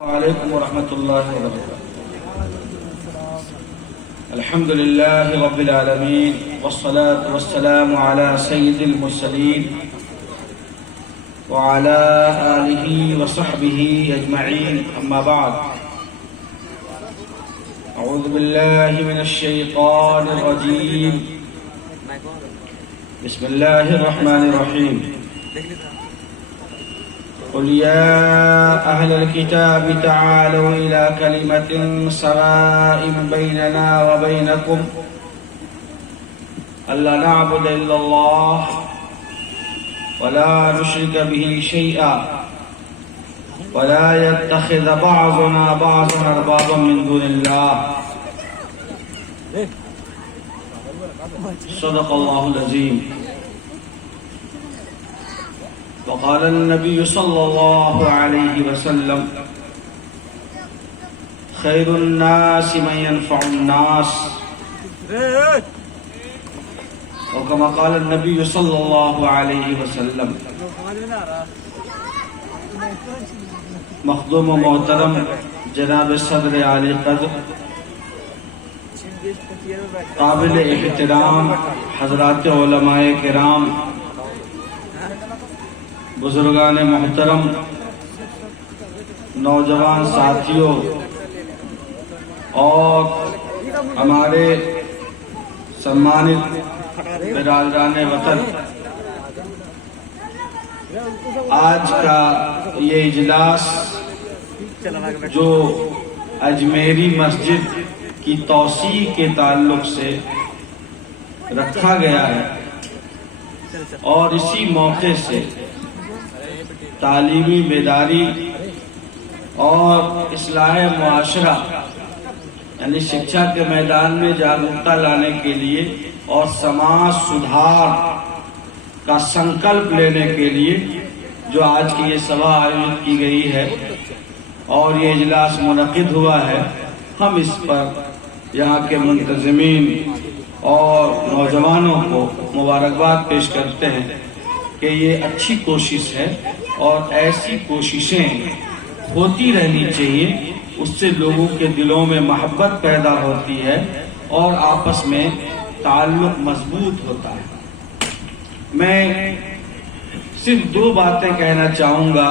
وعلیکم ورحمۃ اللہ وبرکاتہ۔ الحمد للہ رب العالمین والصلاة والسلام علی سید المرسلین وعلی آلہ وصحبہ اجمعین، اما بعد۔ اعوذ باللہ من الشیطان الرجیم، بسم اللہ الرحمن الرحیم۔ قل يا أهل الكتاب تعالوا إلى كلمة سواء بيننا وبينكم ألا نعبد إلا الله ولا نشرك به شيئا ولا يتخذ بعضنا بعضا أربابا من دون الله، صدق الله العظيم۔ وقال النبي صلى الله عليه وسلم: خير الناس من ينفع الناس، وكما قال النبي صلى الله عليه وسلم۔ مخدوم و محترم جناب صدر عالی قدر، قابل احترام حضرات علماء کرام، بزرگان محترم، نوجوان ساتھیوں اور ہمارے سمانت برادران وطن، آج کا یہ اجلاس جو اجمیری مسجد کی توسیع کے تعلق سے رکھا گیا ہے، اور اسی موقع سے تعلیمی بیداری اور اصلاح معاشرہ یعنی شکشا کے میدان میں جاگرکتا لانے کے لیے اور سماج سدھار کا سنکلپ لینے کے لیے جو آج کی یہ سبھا آیوجت کی گئی ہے اور یہ اجلاس منعقد ہوا ہے، ہم اس پر یہاں کے منتظمین اور نوجوانوں کو مبارکباد پیش کرتے ہیں کہ یہ اچھی کوشش ہے اور ایسی کوششیں ہوتی رہنی چاہیے، اس سے لوگوں کے دلوں میں محبت پیدا ہوتی ہے اور آپس میں تعلق مضبوط ہوتا ہے۔ میں صرف دو باتیں کہنا چاہوں گا،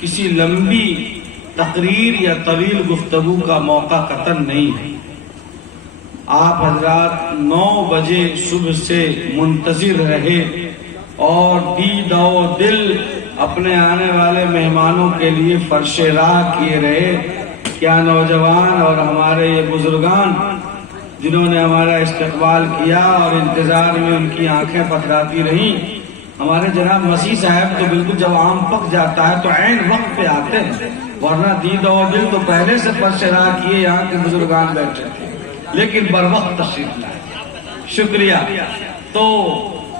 کسی لمبی تقریر یا طویل گفتگو کا موقع قطعاً نہیں ہے۔ آپ حضرات 9 بجے صبح سے منتظر رہے اور دید و دل اپنے آنے والے مہمانوں کے لیے فرش راہ کیے رہے۔ کیا نوجوان اور ہمارے یہ بزرگان جنہوں نے ہمارا استقبال کیا اور انتظار میں ان کی آنکھیں پتھراتی رہیں۔ ہمارے جناب مسیح صاحب تو بالکل جب آم پک جاتا ہے تو عین وقت پہ آتے ہیں، ورنہ دید و دل تو پہلے سے فرش راہ کیے یہاں کے بزرگان بیٹھے تھے، لیکن بر وقت تشریف لائے، شکریہ۔ تو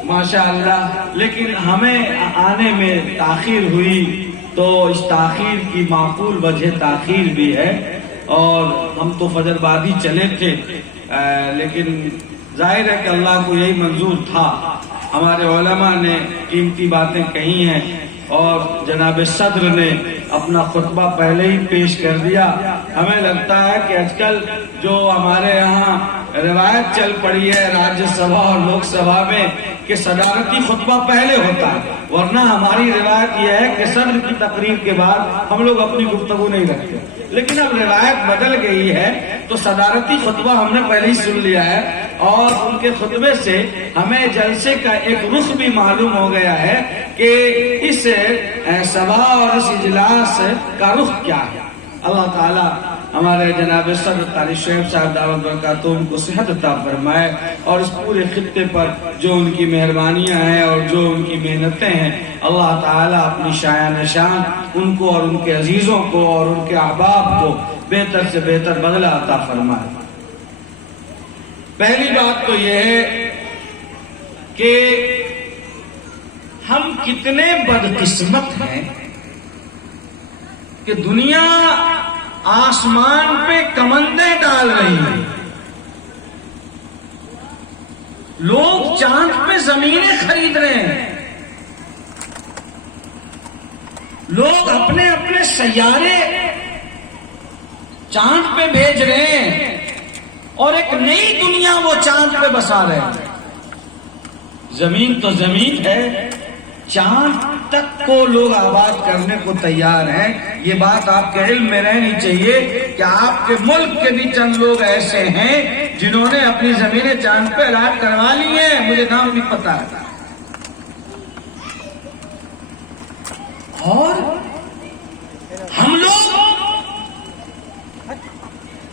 ماشاءاللہ، لیکن ہمیں آنے میں تاخیر ہوئی تو اس تاخیر کی معقول وجہ تاخیر بھی ہے، اور ہم تو فجر بعد ہی چلے تھے، لیکن ظاہر ہے کہ اللہ کو یہی منظور تھا۔ ہمارے علماء نے قیمتی باتیں کہی ہیں اور جناب صدر نے اپنا خطبہ پہلے ہی پیش کر دیا۔ ہمیں لگتا ہے کہ آج کل جو ہمارے یہاں روایت چل پڑی ہے راجیہ سبھا اور لوک سبھا میں کہ صدارتی خطبہ پہلے ہوتا ہے، ورنہ ہماری روایت یہ ہے کہ صدر کی تقریر کے بعد ہم لوگ اپنی گفتگو نہیں رکھتے، لیکن اب روایت بدل گئی ہے تو صدارتی خطبہ ہم نے پہلے ہی سن لیا ہے، اور ان کے خطبے سے ہمیں جلسے کا ایک رخ بھی معلوم ہو گیا ہے کہ اس سبھا اور اس اجلاس کا رخ کیا ہے۔ اللہ تعالی ہمارے جناب صدر قاری شعیب صاحب دعوت برکاتہم کو صحت عطا فرمائے، اور اس پورے خطے پر جو ان کی مہربانیاں ہیں اور جو ان کی محنتیں ہیں، اللہ تعالیٰ اپنی شایان شان ان کو اور ان کے عزیزوں کو اور ان کے احباب کو بہتر سے بہتر بدلہ عطا فرمائے۔ پہلی بات تو یہ ہے کہ ہم کتنے بدقسمت ہیں کہ دنیا آسمان پہ کمندیں ڈال رہی ہیں، لوگ چاند پہ زمینیں خرید رہے ہیں، لوگ اپنے اپنے سیارے چاند پہ بھیج رہے ہیں اور ایک نئی دنیا وہ چاند پہ بسا رہے ہیں. زمین تو زمین ہے، چاند تک کو لوگ آباد کرنے کو تیار ہیں. یہ بات آپ کے علم میں رہنی چاہیے کہ آپ کے ملک کے بھی چند لوگ ایسے ہیں جنہوں نے اپنی زمینیں چاند پہ الاٹ کروا لی ہیں. مجھے نام بھی پتا ہے. اور ہم لوگ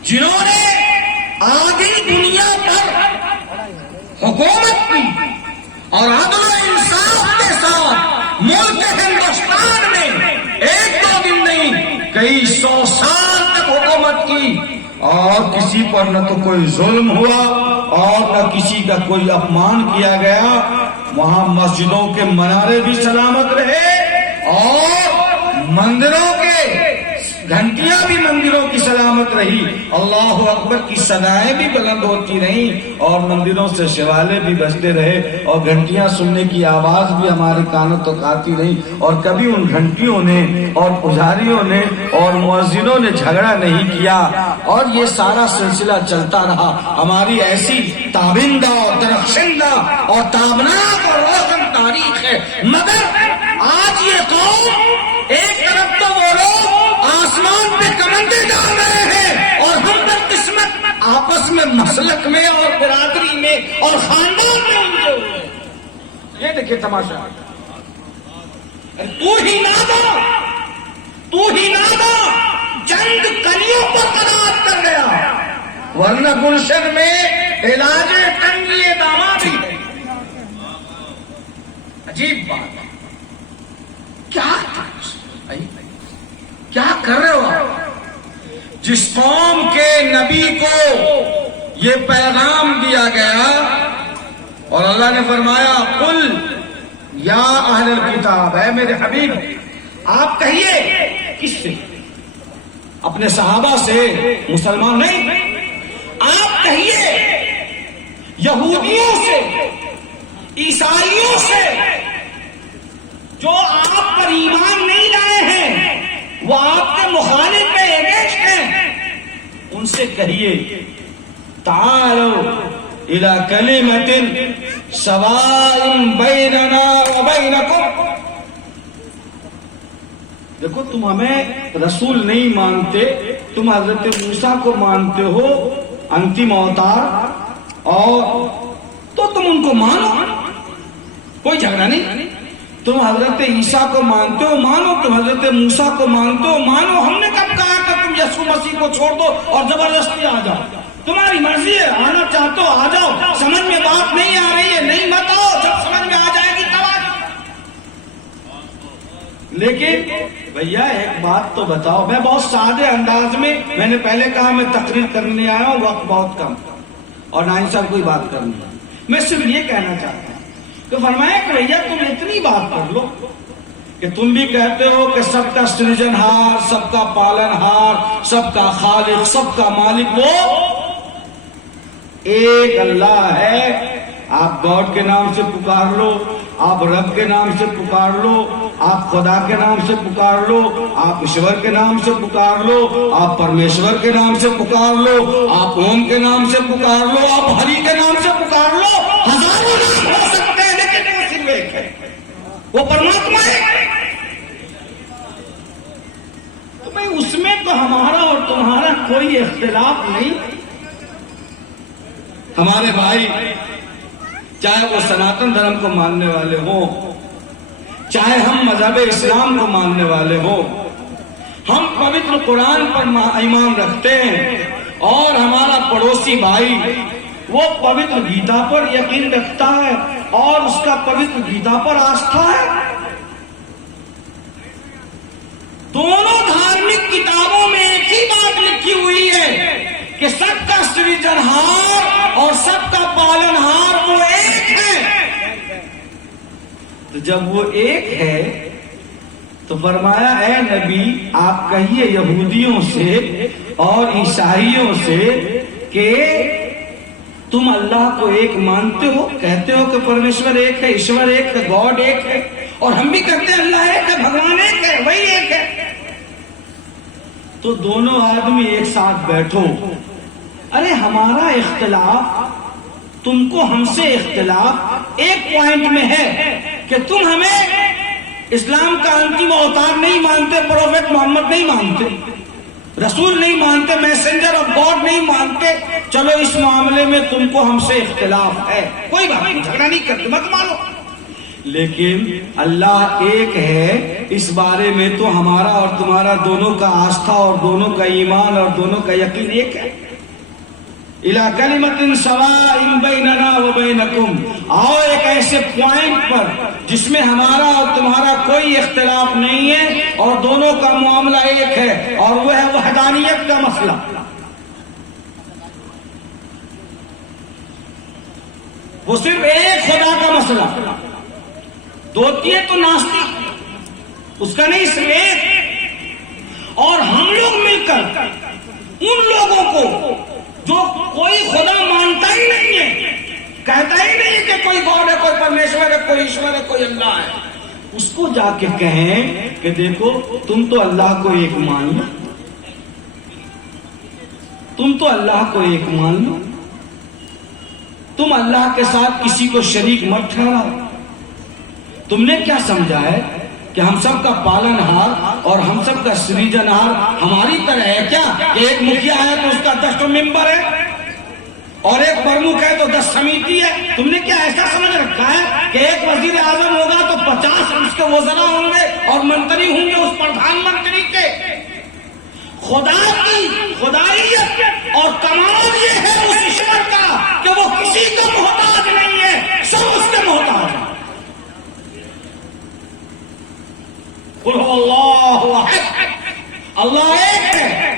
جنہوں نے آدھی دنیا پر حکومت کی اور عدل و انصاف کے ساتھ ملک ہندوستان میں ایک دو دن نہیں کئی 100 سال تک حکومت کی، اور کسی پر نہ تو کوئی ظلم ہوا اور نہ کسی کا کوئی اپمان کیا گیا. وہاں مسجدوں کے منارے بھی سلامت رہے اور مندروں کے گھنٹیاں بھی مندروں کی سلامت رہی. اللہ اکبر کی صدائیں بھی بلند ہوتی رہیں اور مندروں سے شوالے بھی بجتے رہے اور گھنٹیاں سننے کی آواز بھی ہمارے کانوں تک آتی رہی. اور کبھی ان گھنٹیوں نے اور پجاریوں نے اور مؤذنوں نے جھگڑا نہیں کیا. اور یہ سارا سلسلہ چلتا رہا. ہماری ایسی تابندہ اور درخشندہ اور تابناک اور روشن تاریخ ہے. مگر آج یہ قوم ایک طرف تو وہ لوگ آسمان پہ کمندے ڈال رہے ہیں اور ہم پر قسمت آپس میں مسلک میں اور برادری میں اور خاندان میں الجھے ہوئے. یہ دیکھیں تماشا. تو ہی نادا چند کلیوں پر قناعت کر گیا، ورنہ گلشن میں علاج تنگی داما بھی ہے. عجیب بات. کیا کر رہے ہو آپ؟ جس قوم کے نبی کو یہ پیغام دیا گیا اور اللہ نے فرمایا قل یا اہل الکتاب، اے میرے حبیب آپ کہیے. کس سے؟ اپنے صحابہ سے، مسلمان نہیں. آپ کہیے یہودیوں سے، عیسائیوں سے جو آپ پر ایمان نہیں لائے ہیں، وہ آپ کے مخالف میں اگینسٹ ہیں، ان سے کہیے تعالوا الی کلمۃ سواء بیننا وبینکم. دیکھو تم ہمیں رسول نہیں مانتے، تم حضرت موسیٰ کو مانتے ہو انتم اوتار، اور تو تم ان کو مانو، کوئی جھگڑا نہیں. تم حضرت عیسیٰ کو مانتے ہو مانو، تم حضرت موسیٰ کو مانتے ہو مانو. ہم نے کب کہا کہ تم یسوع مسیح کو چھوڑ دو اور زبردستی آ جاؤ؟ تمہاری مرضی ہے، آنا چاہتے ہو آ جاؤ. سمجھ میں بات نہیں آ رہی ہے نہیں مت آؤ، جب سمجھ میں آ جائے گی تب آ جاؤ. لیکن بھیا ایک بات تو بتاؤ. میں بہت سادے انداز میں نے پہلے کہا میں تقریر کرنے آیا ہوں، وقت بہت کم اور نہ ہی سب کوئی بات کرنی. میں صرف یہ کہنا چاہتا ہوں تو فرمایا کہ بھیا تم اتنی بات کر لو کہ تم بھی کہتے ہو کہ سب کا سرجن ہار، سب کا پالن ہار، سب کا خالق، سب کا مالک وہ ایک اللہ ہے. آپ گاڈ کے نام سے پکار لو، آپ رب کے نام سے پکار لو، آپ خدا کے نام سے پکار لو، آپ ایشور کے نام سے پکار لو، آپ پرمیشور کے نام سے پکار لو، آپ اوم کے نام سے پکار لو، آپ ہری کے نام سے پکار لو. ہزاروں نام ہو سکتے ہیں لیکن وہ صرف ایک ہے، وہ پرماتما ہے. تو بھائی اس میں تو ہمارا اور تمہارا کوئی اختلاف نہیں. ہمارے بھائی چاہے وہ سناتن دھرم کو ماننے والے ہوں، چاہے ہم مذہب اسلام کو ماننے والے ہوں، ہم پوتر قرآن پر ایمان رکھتے ہیں اور ہمارا پڑوسی بھائی وہ پوتر گیتا پر یقین رکھتا ہے اور اس کا پوتر گیتا پر آستھا ہے. دونوں دھارمک کتابوں میں ایک ہی بات لکھی ہوئی ہے کہ سب کا سرجنہار اور سب کا پالنہار وہ ایک ہے. تو جب وہ ایک ہے تو فرمایا اے نبی آپ کہیے یہودیوں سے اور عیسائیوں سے کہ تم اللہ کو ایک مانتے ہو، کہتے ہو کہ پرمیشور ایک ہے، ایشور ایک ہے، گاڈ ایک ہے، اور ہم بھی کہتے ہیں اللہ ایک ہے، بھگوان ایک ہے، وہی ایک ہے. تو دونوں آدمی ایک ساتھ بیٹھو. ارے ہمارا اختلاف، تم کو ہم سے اختلاف ایک پوائنٹ میں ہے کہ تم ہمیں اسلام کا انتم اوتار نہیں مانتے، پروفیٹ محمد نہیں مانتے، رسول نہیں مانتے، میسنجر آف گاڈ نہیں مانتے. چلو اس معاملے میں تم کو ہم سے اختلاف ہے، کوئی بات نہیں، جھگڑا نہیں کرتے، مت مانو. لیکن اللہ ایک ہے، اس بارے میں تو ہمارا اور تمہارا دونوں کا آستھا اور دونوں کا ایمان اور دونوں کا یقین ایک ہے. اِلَى كَلِمَةٍ سَوَاءٍ بَيْنَنَا وَبَيْنَكُمْ، آؤ ایک ایسے پوائنٹ پر جس میں ہمارا اور تمہارا کوئی اختلاف نہیں ہے اور دونوں کا معاملہ ایک ہے، اور وہ ہے وحدانیت کا مسئلہ. وہ صرف ایک خدا کا مسئلہ. دوتی ہے تو ناستی، اس کا نہیں، صرف ایک. اور ہم لوگ مل کر ان لوگوں کو جو کوئی خدا مانتا ہی نہیں ہے، کہتا ہی نہیں کہ کوئی گاڈ ہے، کوئی پرمیشور ہے، کوئی ایشور ہے، کوئی اللہ ہے، اس کو جا کے کہیں کہ دیکھو تم تو اللہ کو ایک مان لو، تم تو اللہ کو ایک مان لو، تم اللہ کے ساتھ کسی کو شریک مت ٹھہراؤ. تم نے کیا سمجھا ہے کہ ہم سب کا پالن ہار اور ہم سب کا سریجن ہار ہماری طرح ہے کیا؟ کہ ایک مکھیا ہے تو اس کا 10 ممبر ہے اور ایک پرمکھ ہے تو 10 سمیتی ہے. تم نے کیا ایسا سمجھ رکھا ہے کہ ایک وزیر اعظم ہوگا تو 50 اس کے وزراء ہوں گے اور منتری ہوں گے اس پردھان منتری کے؟ خدا کی خدائیت اور کمال یہ ہے اس ایشور کا کہ وہ کسی کا محتاج نہیں ہے، سب اس کے محتاج ہیں. قل هو اللہ احد، اللہ ایک ہے.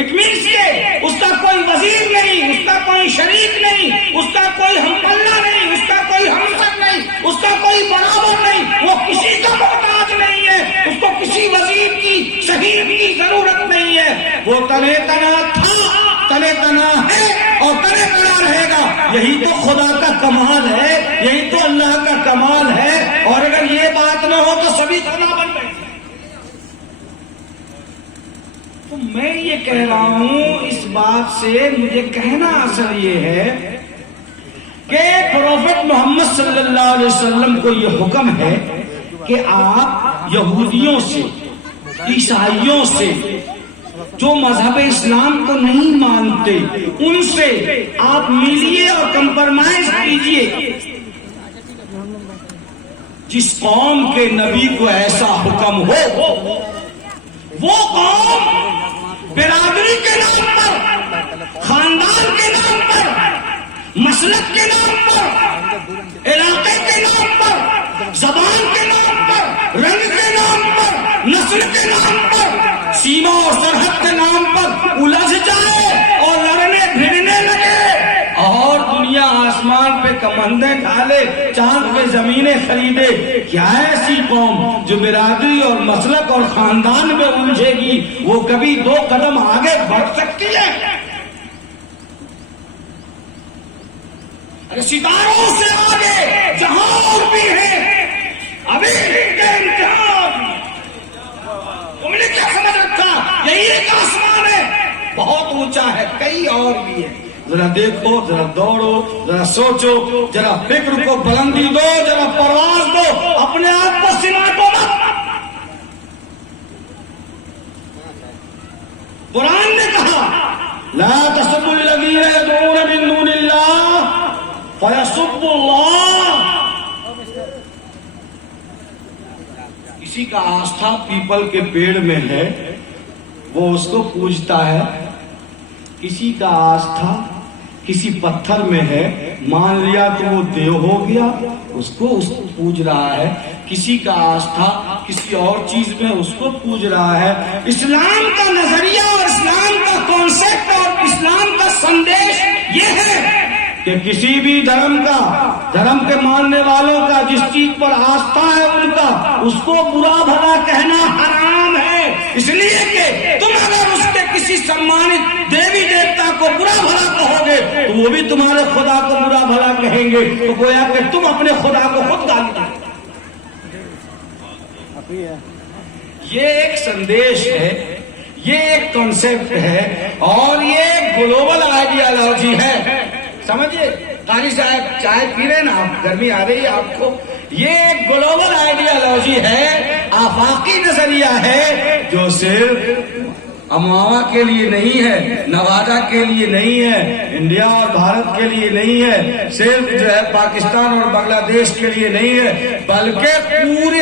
اٹ مینس کہ اس کا کوئی وزیر نہیں، اس کا کوئی شریک نہیں، اس کا کوئی ہم پلہ نہیں، اس کا کوئی ہمسر نہیں، اس کا کوئی برابر نہیں، وہ کسی کا محتاج نہیں ہے، اس کو کسی وزیر کی شہید کی ضرورت نہیں ہے. وہ تنے تنا تھا، تنے تنا ہے اور تنے تنا رہے گا. یہی تو خدا کا کمال ہے، یہی تو اللہ کا کمال ہے. اور اگر یہ بات نہ ہو تو سبھی خدا بن گئے. تو میں یہ کہہ رہا ہوں، اس بات سے مجھے کہنا اصل یہ ہے کہ پروفیٹ محمد صلی اللہ علیہ وسلم کو یہ حکم ہے کہ آپ یہودیوں سے، عیسائیوں سے، جو مذہب اسلام کو نہیں مانتے، ان سے آپ ملیے اور کمپرمائز کیجیے. جس قوم کے نبی کو ایسا حکم ہو، وہ قوم برادری کے نام پر، خاندان کے نام پر، مسلک کے نام پر، علاقے کے نام پر، زبان کے نام پر، رنگ کے نام پر، نسل کے نام پر، سیما اور سرحد کے نام پر الجھ جائے اور لڑنے بھیڑنے لگے اور دنیا آسمان پہ کمندیں ڈالے، چاند پہ زمینیں خریدے. کیا ایسی قوم جو برادری اور مسلک اور خاندان میں الجھے گی وہ کبھی 2 قدم آگے بڑھ سکتی ہے؟ ارے ستاروں سے آگے جہاں اور بھی ہے، ابھی کے امتحان. تم نے کیا سمجھ رکھا یہی ایک آسمان ہے؟ بہت اونچا ہے، کئی اور بھی ہے. ذرا دیکھو، ذرا دوڑو، ذرا سوچو، ذرا فکر کو بلندی دو، ذرا پرواز دو، اپنے آپ کو سماٹو مت. قرآن نے کہا لا تسبوا الذین يدعون من دون اللہ فیسبوا اللہ. کسی کا آستھا پیپل کے پیڑ میں ہے، وہ اس کو پوجتا ہے. کسی کا آستھا کسی پتھر میں ہے، مان لیا تو وہ دیو ہو گیا، اس کو پوج رہا ہے. کسی کا آستھا کسی اور چیز میں، اس کو پوج رہا ہے. اسلام کا نظریہ اور اسلام کا کانسیپٹ اور اسلام کا سندیش یہ ہے کہ کسی بھی دھرم کے ماننے والوں کا جس چیز پر آستھا ہے ان کا، اس کو برا بھلا کہنا حرام ہے. اس لیے کہ تم اگر اس کے کسی سمانت دیوی دیوتا کو برا بھلا کہو گے تو وہ بھی تمہارے خدا کو برا بھلا کہیں گے. تو گویا کہ تم اپنے خدا کو خود گالی دو. یہ ایک سندیش ہے، یہ ایک کنسپٹ ہے اور یہ ایک گلوبل آئیڈیالوجی ہے. سمجھے قاری صاحب، چائے پی رہے نا آپ، گرمی آ رہی ہے آپ کو. یہ ایک گلوبل آئیڈیالوجی ہے، آفاقی نظریہ ہے، جو صرف امواوا کے لیے نہیں ہے، نوادا کے لیے نہیں ہے، انڈیا اور بھارت کے لیے نہیں ہے، صرف جو ہے پاکستان اور بنگلہ دیش کے لیے نہیں ہے، بلکہ پورے